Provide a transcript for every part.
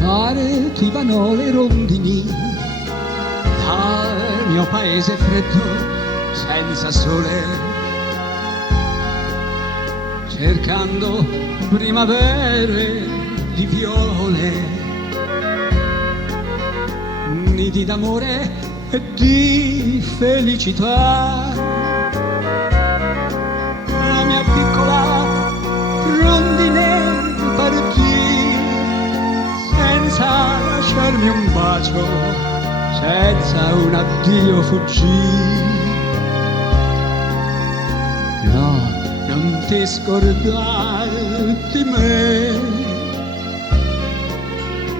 Partivano le rondini dal mio paese freddo, senza sole, cercando primavere di viole, nidi d'amore e di felicità. La mia piccola rondine partì senza lasciarmi un bacio, senza un addio fuggì. No, non ti scordare di me,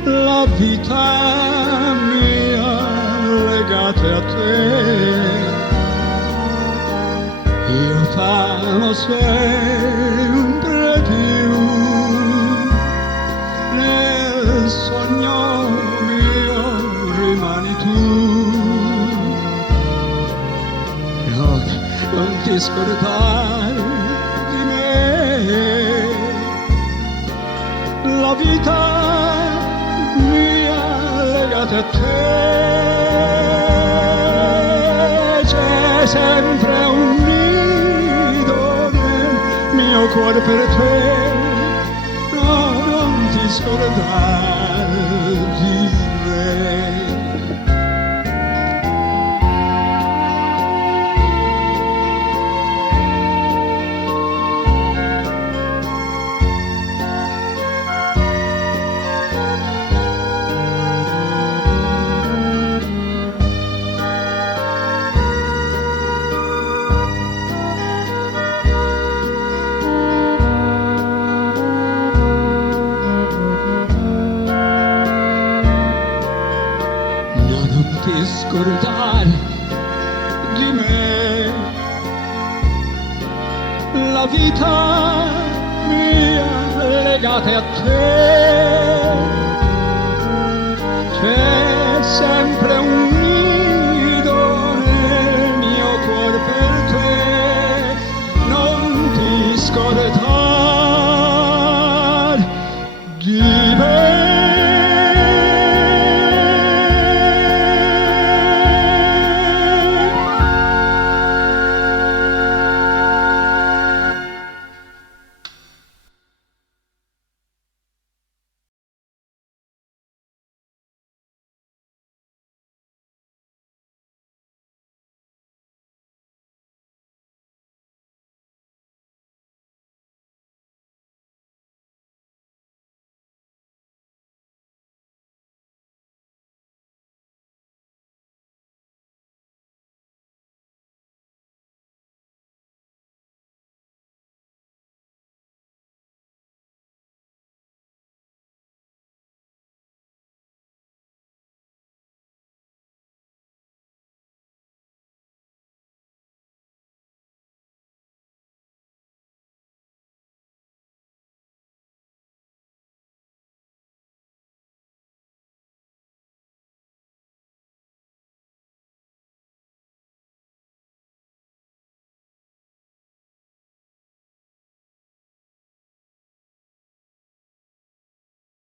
la vita mia legata a te. Io t'amo sempre più, nel sogno mio rimani tu. No, non ti scordare di me, la vita mia legata a te. C'è sempre un nido nel mio cuore per te, no, non ti scordare di me. Non ti scordare di me, la vita mia legata a te.